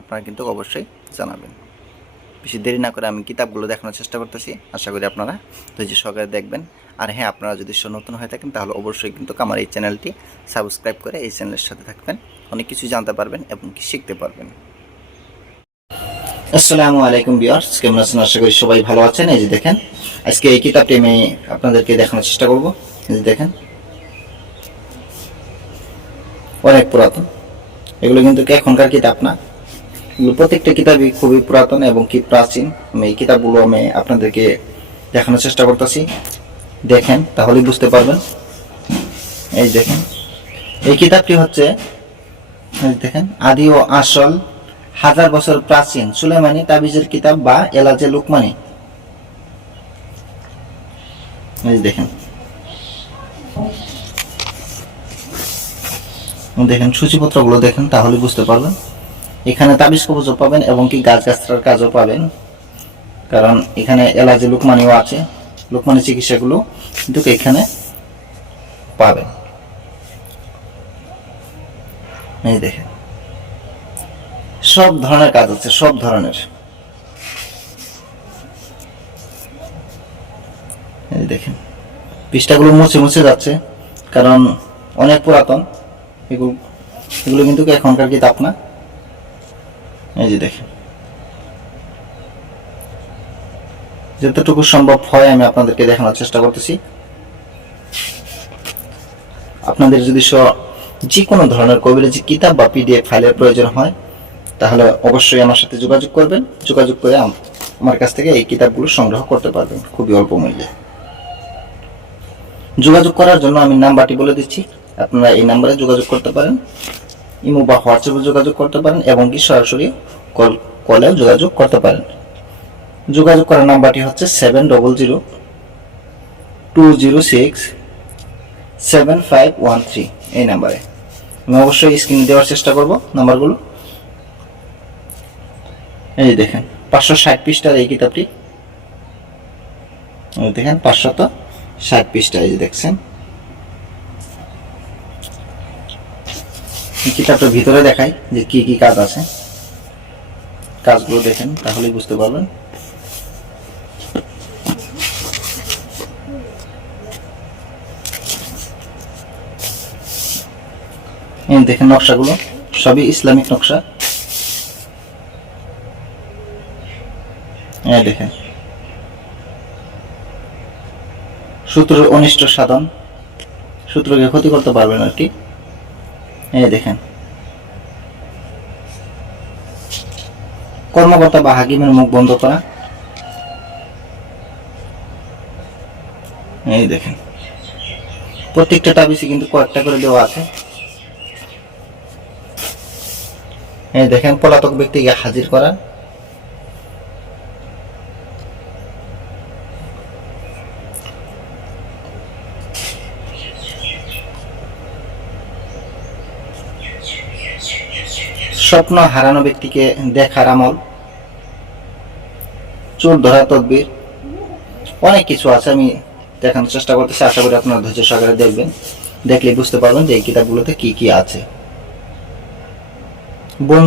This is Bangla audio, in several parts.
আপনারা কিন্তু অবশ্যই জানাবেন। বেশি দেরি না করে আমি কিতাবগুলো দেখানোর চেষ্টা করতেছি। আশা করি আপনারা ধৈর্য সহকারে দেখবেন। আর হ্যাঁ আপনারা যদি নতুন হয়ে থাকেন, তাহলে অবশ্যই কিন্তু আমার এই চ্যানেলটি সাবস্ক্রাইব করে এই চ্যানেলের সাথে থাকবেন। অনেক কিছু জানতে পারবেন এবং কি শিখতে পারবেন। আসসালামু আলাইকুম বিয়ার্স কেমন আছেন? আশা করি সবাই ভালো আছেন। এই যে দেখেন, আজকে এই কিতাবটি আমি আপনাদেরকে দেখানোর চেষ্টা করব। এই যে দেখেন, অনেক পুরাতন। এগুলো কিন্তু এখনকার কিতাব না। প্রত্যেকটা কিতাবই খুবই পুরাতন এবং কি প্রাচীন। আমি এই কিতাবগুলো আমি আপনাদেরকে দেখানোর চেষ্টা করতেছি। দেখেন, তাহলেই বুঝতে পারবেন। এই দেখেন। এই কিতাবটি হচ্ছে দেখেন, আদি ও আসল, হাজার বছর প্রাচীন সুলেমানি তাবিজের কিতাব বা এলাজে লুকমানি। দেখেন। দেখেন, সূচিপত্রগুলো দেখেন তাহলে বুঝতে পারবেন। এখানে তাবিজ কবজও পাবেন এবং কি গাছ গাছটার কাজও পাবেন। কারণ এখানে এলাজি লুকমানিও আছে, লুকমানি চিকিৎসাগুলো কিন্তু এখানে পাবেন। এই দেখেন। সব ধরনের কাজ আছে, সব ধরনের। এই দেখেন, পৃষ্ঠাগুলো মুছে মুছে যাচ্ছে, কারণ অনেক পুরাতন। এগুলো এগুলো কিন্তু এখনকার কিতাব না? এই যে দেখেন। যতটুকু সম্ভব হয় আমি আপনাদেরকে দেখানোর চেষ্টা করতেছি। আপনাদের যদি যে কোনো ধরনের কবিরাজি কিতাব বা পিডিএফ ফাইলের প্রয়োজন হয়, তাহলে অবশ্যই আমার সাথে যোগাযোগ করবেন। যোগাযোগ করে আমার কাছ থেকে এই কিতাবগুলো সংগ্রহ করতে পারবেন খুবই অল্প মূল্যে। যোগাযোগ করার জন্য আমি নাম্বারটি বলে দিচ্ছি। আপনারা এই নাম্বারে যোগাযোগ করতে পারেন। ইমো বা হোয়াটসঅ্যাপে যোগাযোগ করতে পারেন এবং কি সরাসরি কল কলেও যোগাযোগ করতে পারেন। যোগাযোগ করার নাম্বারটি হচ্ছে seven double zero two zero six seven five one three এই নাম্বারে। আমি অবশ্যই স্ক্রিন দেওয়ার চেষ্টা করব নাম্বারগুলো। এই যে দেখেন, পাঁচশো ষাট পৃষ্ঠার এই কিতাবটি। দেখেন, পাঁচশত ষাট পৃষ্ঠা, এই যে দেখছেন। এই কিতাবটার ভিতরে দেখাই যে কি কি কাজ আছে। কাজগুলো দেখেন, তাহলেই বুঝতে পারবেন। দেখেন নকশাগুলো, সবই ইসলামিক নকশা। দেখেন। সূত্র অনিষ্ট সাধন, সূত্রকে ক্ষতি করতে পারবেন আর কি। দেখেন। কর্মকর্তা বা হাকিমের মুখ বন্ধ করা। এই দেখেন। প্রত্যেকটা তাবিজে কিন্তু কয়েকটা করে দেওয়া আছে। এই দেখেন, পলাতক ব্যক্তিকে হাজির করা। স্বপ্ন হারানো ব্যক্তিকে দেখার আমল, চোর ধরা তদবির, অনেক কিছু আছে আমি দেখানোর চেষ্টা করতেছি। আশা করি আপনারা ধৈর্য সহকারে দেখবেন, দেখলে বুঝতে পারবেন যে এই কিতাবগুলোতে কি কি আছে। বন,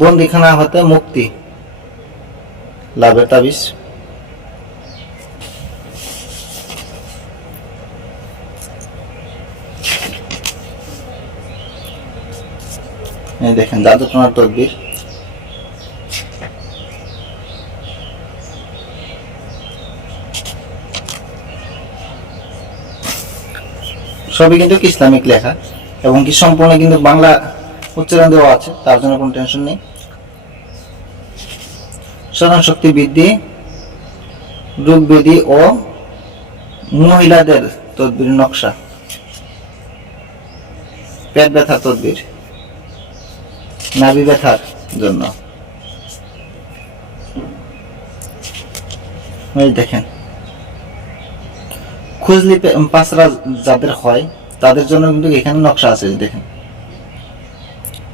বন্দিখানা হতে মুক্তি, লাভের তাবিজ। এই দেখেন জাদুটনার তদবির সবই কিন্তু ইসলামিক লেখা, এবং কি সম্পূর্ণ কিন্তু বাংলা উচ্চারণ দেওয়া আছে, তার জন্য কোনো টেনশন নেই। স্মরণ শক্তি বৃদ্ধি রোগ ব্যাধি ও মহিলাদের তদবির নকশা। পেট ব্যথা তদবির নাভি ব্যথার জন্য। দেখেন। খুঁজলি পাঁচরা যাদের হয়, তাদের জন্য কিন্তু এখানে নকশা আছে দেখেন।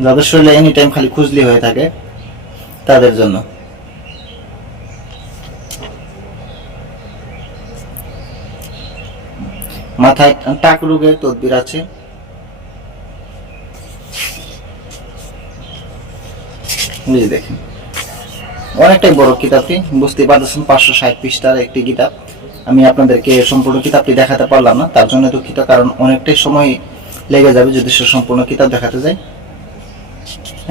যাদের শরীরে এনি টাইম খালি খুঁজলি হয়ে থাকে, তাদের জন্য। মাথায় টাক রোগের তদবির আছে। যে দেখেন। অনেকটাই বড় কিতাবটি, বুঝতে পারতেছেন, পাঁচশো ষাট পৃষ্ঠার একটি কিতাব। আমি আপনাদেরকে সম্পূর্ণ কিতাবটি দেখাতে পারলাম না, তার জন্য দুঃখিত, কারণ অনেকটাই সময় লেগে যাবে যদি সে সম্পূর্ণ কিতাব দেখাতে যাই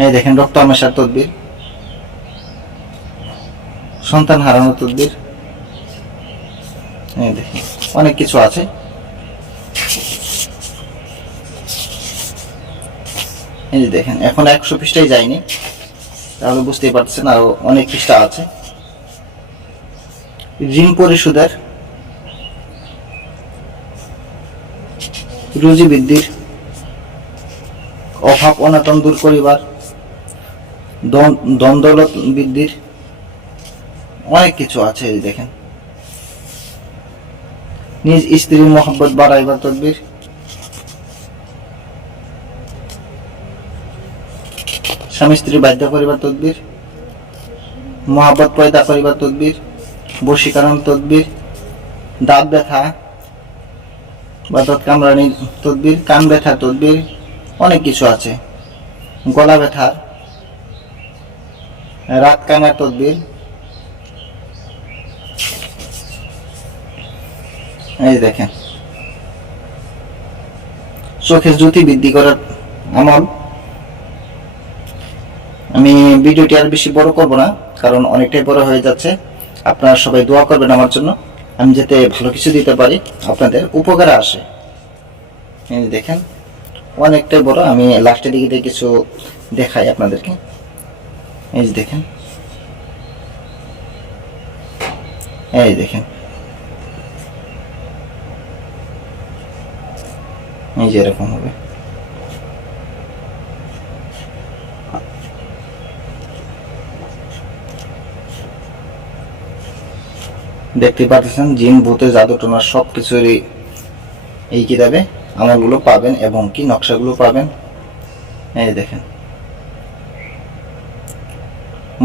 এই দেখেন, রক্ত আমেশার তদবির। সন্তান হারানো তদবির। দেখেন, অনেক কিছু আছে। এই দেখেন, এখন একশো পৃষ্ঠায় যায়নি। তাহলে বুঝতেই পারছেন আরও অনেক পৃষ্ঠা আছে। ঋণ পরিশোধের রুজি বৃদ্ধির অভাব, অনাটন দূর করিবার দ্বন্দ্ব দ্বন্দ্বলত বৃদ্ধির অনেক কিছু আছে দেখেন। নিজ স্ত্রীর মহব্বত বাড়াইবার তদবির স্বামী স্ত্রী বাধ্য করিবার তদবির, মহাব্বত পয়দা করিবার তদবির, বশীকরণ তদবির, দাঁত ব্যথা বা দাঁত কামড়ানির তদবির, কান ব্যথা তদবির, অনেক কিছু আছে। গলা ব্যথা, রাত কানার তদবির। এই দেখেন। চোখের জ্যোতি বৃদ্ধি করার আমল আমি ভিডিওটি আর বেশি বড় করব না, কারণ অনেকটাই বড় হয়ে যাচ্ছে। আপনারা সবাই দোয়া করবেন আমার জন্য। আমি যাতে ভালো কিছু দিতে পারি, আপনাদের উপকারে আসে। দেখেন, অনেকটাই বড়। আমি লাস্টের দিকে দিয়ে কিছু দেখাই আপনাদেরকে। এই যে দেখেন। এই দেখেন। এই যে এরকম হবে। দেখতে পাচ্ছেন জিন, ভূতে জাদুটনার সব কিছুরই এই কিতাবে আমলগুলো পাবেন এবং কি নকশাগুলো পাবেন? এই দেখেন।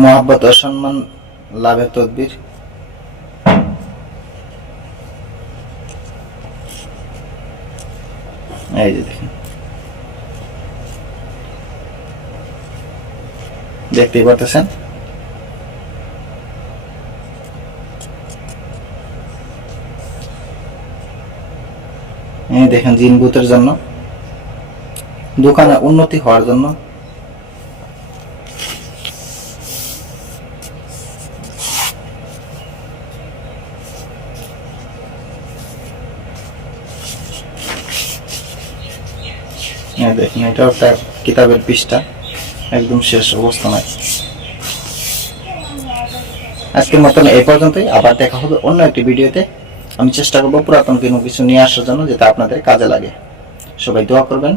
মহাব্বত অসম্মান লাভের তদবির। এই যে দেখেন। দেখতেই পাচ্ছেন দেখেন জিন বুথের জন্য। দোকানে উন্নতি হওয়ার জন্য। দেখেন, এটা একটা কিতাবের পৃষ্ঠা। একদম শেষ অবস্থা নাই আজকের মতন এই পর্যন্তই। আবার দেখা হবে অন্য একটি ভিডিওতে। আমি চেষ্টা করব পুরাতন কোনো কিছু নিয়ে আসার জন্য, যেটা আপনাদের কাজে লাগে। সবাই দোয়া করবেন।